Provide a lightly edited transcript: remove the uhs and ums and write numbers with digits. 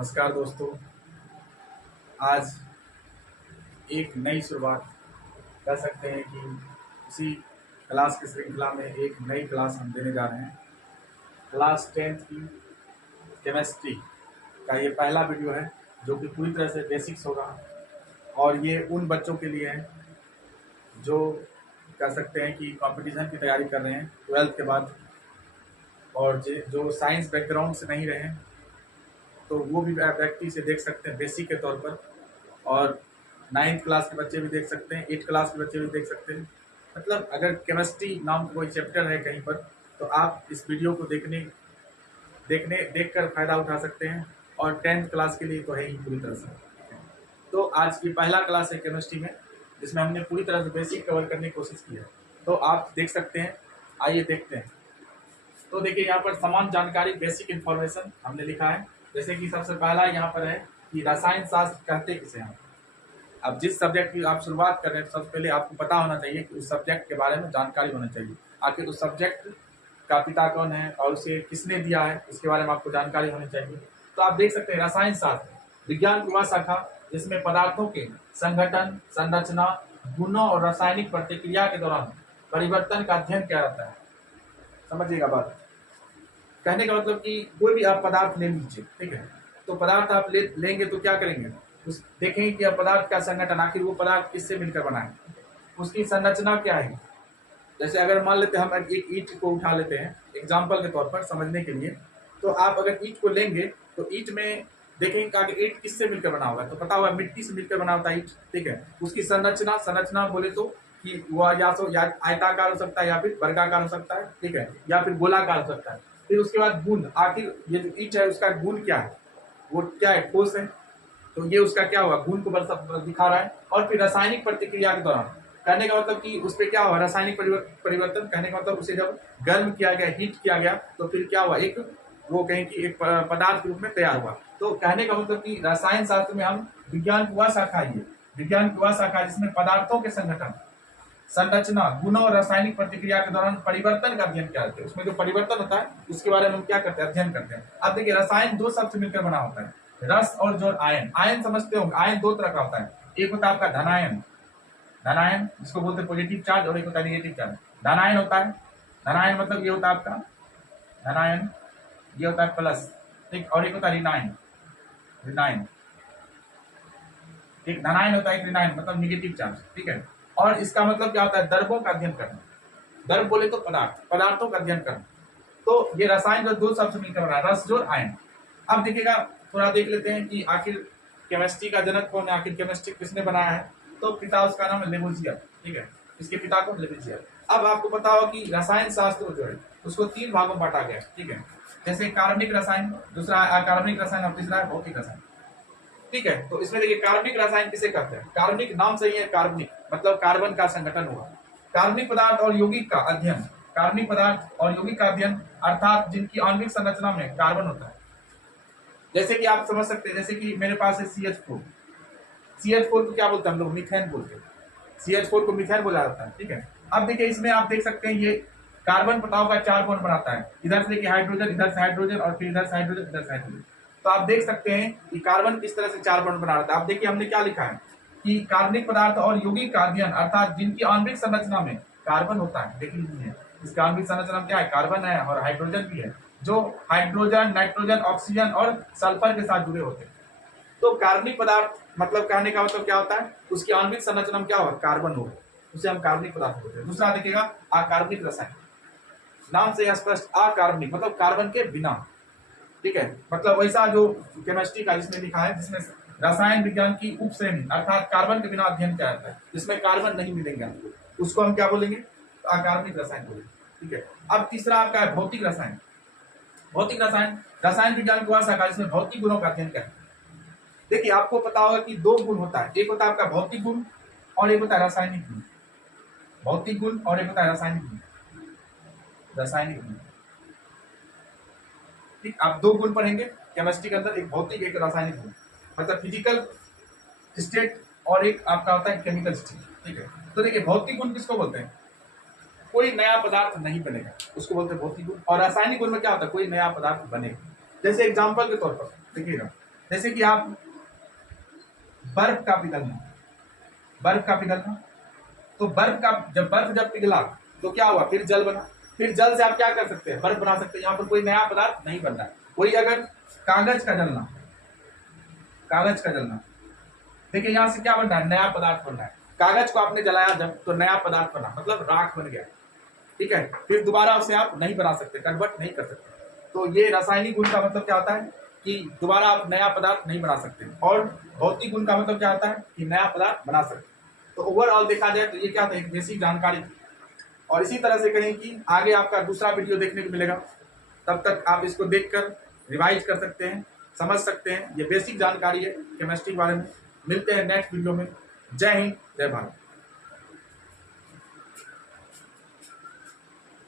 नमस्कार दोस्तों। आज एक नई शुरुआत कर सकते हैं कि इसी क्लास की श्रृंखला में एक नई क्लास हम देने जा रहे हैं। क्लास 10th की केमिस्ट्री का ये पहला वीडियो है जो कि पूरी तरह से बेसिक्स होगा और ये उन बच्चों के लिए है जो कह सकते हैं कि कंपटीशन की तैयारी कर रहे हैं 12th के बाद, और जो साइंस बैकग्राउंड से नहीं रहे तो वो भी व्यक्ति इसे देख सकते हैं बेसिक के तौर पर। और 9th क्लास के बच्चे भी देख सकते हैं, 8th क्लास के बच्चे भी देख सकते हैं। मतलब अगर केमिस्ट्री नाम का कोई चैप्टर है कहीं पर तो आप इस वीडियो को देखकर फ़ायदा उठा सकते हैं। और 10th क्लास के लिए तो है ही पूरी तरह से। तो आज की पहला क्लास है केमिस्ट्री में जिसमें हमने पूरी तरह से बेसिक कवर करने की कोशिश की है। तो आप देख सकते हैं, आइए देखते हैं। तो देखिए यहाँ पर समान जानकारी बेसिक इन्फॉर्मेशन हमने लिखा है। जैसे कि सबसे पहला यहाँ पर है कि रसायन शास्त्र कहते किसे हैं। अब जिस सब्जेक्ट की आप शुरुआत कर रहे हैं तो सबसे पहले आपको पता होना चाहिए कि उस सब्जेक्ट के बारे में जानकारी होना चाहिए। आखिर उस सब्जेक्ट का पिता कौन है और उसे किसने दिया है इसके बारे में आपको जानकारी होनी चाहिए। तो आप देख सकते हैं रसायन शास्त्र विज्ञान की वह शाखा जिसमें पदार्थों के संगठन, संरचना, गुणों और रासायनिक प्रतिक्रिया के दौरान परिवर्तन का अध्ययन किया जाता है। समझिएगा बात। कहने का मतलब कि कोई भी आप पदार्थ ले लीजिए, ठीक है, तो पदार्थ आप लेंगे तो क्या करेंगे, उस देखेंगे कि पदार्थ का संगठन, आखिर वो पदार्थ किससे मिलकर बना है, उसकी संरचना क्या है। जैसे अगर मान लेते हैं हम एक ईंट को उठा लेते हैं एग्जाम्पल के तौर पर समझने के लिए, तो आप अगर ईंट को लेंगे तो ईंट में देखेंगे कि ईंट किससे मिलकर बना होगा, तो पता होगा मिट्टी से मिलकर बना होता है ईंट, ठीक है। उसकी संरचना बोले तो कि वह या आयताकार हो सकता है या फिर वर्गाकार हो सकता है, ठीक है, या फिर गोलाकार हो सकता है। फिर उसके बाद गुण, आखिर ये जो ईंट है उसका गुण क्या है, वो क्या है, ठोस है, तो ये उसका क्या हुआ, गुण को दिखा रहा है। और फिर रासायनिक प्रतिक्रिया के दौरान, कहने का मतलब कि उस पर क्या हुआ, रासायनिक परिवर्तन, कहने का मतलब उसे जब गर्म किया गया, हीट किया गया, तो फिर क्या हुआ, एक वो कहें कि एक पदार्थ के रूप में तैयार हुआ। तो कहने का मतलब कि रसायन शास्त्र में हम विज्ञान की वह शाखा है, विज्ञान की वह शाखा जिसमें पदार्थों के संगठन, संरचना, गुणों और रासायनिक प्रतिक्रिया के दौरान परिवर्तन का अध्ययन क्या करते हैं। उसमें जो परिवर्तन होता है उसके बारे में हम क्या करते हैं, अध्ययन करते हैं। अब देखिए रसायन दो शब्द से मिलकर बना होता है, रस और जो आयन। आयन समझते होंगे, आयन दो तरह का होता है, एक होता है आपका धनायन जिसको बोलते हैं पॉजिटिव चार्ज, और एक होता है नेगेटिव चार्ज। धनायन होता है, धनायन मतलब ये होता है आपका धनायन, ये होता है प्लस, ठीक, और एक होता है ऋणायन। एक धनायन होता है, एक ऋणायन मतलब निगेटिव चार्ज, ठीक है। और इसका मतलब क्या होता है, द्रव्यों का अध्ययन करना। द्रव बोले तो पदार्थों का अध्ययन करना। तो ये रसायन जो दो शब्द मिलकर बना, रस जोड़ आयन। अब देखिएगा, थोड़ा देख लेते हैं कि आखिर केमिस्ट्री का जनक कौन है, आखिर केमिस्ट्री किसने बनाया है। तो पिता उसका नाम है लेवोजियर, ठीक है, इसके पिता को लेवोजियर। अब आपको पता होगा कि रसायन शास्त्र जो है उसको 3 भागों में बांटा गया, ठीक है। जैसे कार्बनिक रसायन, दूसरा अकार्बनिक रसायन और तीसरा है भौतिक रसायन, ठीक है। तो इसमें देखिए कार्बनिक रसायन किसे कहते हैं, कार्बनिक नाम सही है, कार्बनिक मतलब कार्बन का संगठन हुआ। कार्बनिक पदार्थ और यौगिक का अध्ययन, कार्बनिक पदार्थ और यौगिक का अध्ययन अर्थात जिनकी आणविक संरचना में कार्बन होता है। जैसे कि आप समझ सकते हैं, जैसे कि मेरे पास है CH4 को क्या बोलते हैं हम लोग, मीथेन बोलते हैं। CH4 को मीथेन बोला जाता है, ठीक है। अब देखिए इसमें आप देख सकते हैं ये कार्बन पताओं का 4 बॉन्ड बनाता है, इधर से देखिए हाइड्रोजन, इधर से हाइड्रोजन, और फिर इधर से हाइड्रोजन, इधर से हाइड्रोजन। तो आप देख सकते हैं कि कार्बन किस तरह से 4 बॉन्ड बना रहा था। आप देखिए हमने क्या लिखा है कि कार्बनिक पदार्थ और यौगिक का अध्ययन अर्थात जिनकी आणविक संरचना में कार्बन होता है। देख लीजिए इसका आणविक संरचना क्या है, कार्बन है और हाइड्रोजन भी है, जो हाइड्रोजन, नाइट्रोजन, ऑक्सीजन और सल्फर के साथ जुड़े होते हैं। तो कार्बनिक पदार्थ मतलब कहने का मतलब क्या होता है, उसकी आणविक संरचना में क्या होगा, कार्बन होगा, उसे हम कार्बनिक पदार्थ बोलते हैं। दूसरा देखिएगा अकार्बनिक रसायन, नाम से स्पष्ट, अकार्बनिक मतलब कार्बन के बिना, ठीक है। मतलब वैसा जो केमिस्ट्री का जिसमें लिखा है, जिसमें रसायन विज्ञान की उप श्रेणी अर्थात कार्बन के बिना अध्ययन किया जाता है, जिसमें कार्बन नहीं मिलेंगे आपको, उसको हम क्या बोलेंगे, तो अकार्बनिक रसायन बोलेंगे, ठीक है। अब तीसरा आपका है भौतिक रसायन। भौतिक रसायन, रसायन विज्ञान की वह शाखा जिसमें भौतिक गुणों का अध्ययन करते हैं। देखिए आपको पता होगा कि 2 गुण होता है, एक होता है आपका भौतिक गुण और एक होता है रासायनिक गुण। भौतिक गुण और एक होता है रासायनिक गुण, ठीक। आप 2 गुण पढ़ेंगे केमिस्ट्री के अंदर, एक भौतिक एक रासायनिक गुण, मतलब फिजिकल स्टेट और एक आपका होता है केमिकल स्टेट, ठीक है। तो देखिए भौतिक गुण किसको बोलते हैं, कोई नया पदार्थ नहीं बनेगा उसको बोलते हैं भौतिक गुण। और रासायनिक गुण में क्या होता है, कोई नया पदार्थ बनेगा। जैसे एग्जाम्पल के तौर पर देखिएगा, जैसे कि आप बर्फ का पिघलना, तो बर्फ जब पिघला तो क्या हुआ, फिर जल बना। फिर जल से आप क्या कर सकते हैं, बर्फ बना सकते हैं। यहाँ पर कोई नया पदार्थ नहीं बन रहा है। कोई अगर कागज का जलना, देखिए यहाँ से क्या बन रहा है, नया पदार्थ बन रहा है। कागज को आपने जलाया जब, तो नया पदार्थ बना, मतलब राख बन गया, ठीक है। फिर दोबारा उसे आप नहीं बना सकते, कन्वर्ट नहीं कर सकते। तो ये रासायनिक गुण का मतलब क्या होता है कि दोबारा आप नया पदार्थ नहीं बना सकते, और भौतिक गुण का मतलब क्या होता है कि नया पदार्थ बना सकते। तो ओवरऑल देखा जाए तो ये क्या था, एक बेसिक जानकारी थी। और इसी तरह से कहें कि आगे आपका दूसरा वीडियो देखने को मिलेगा, तब तक आप इसको देखकर रिवाइज कर सकते हैं, समझ सकते हैं। ये बेसिक जानकारी है केमिस्ट्री के बारे में। मिलते हैं नेक्स्ट वीडियो में। जय हिंद, जय भारत।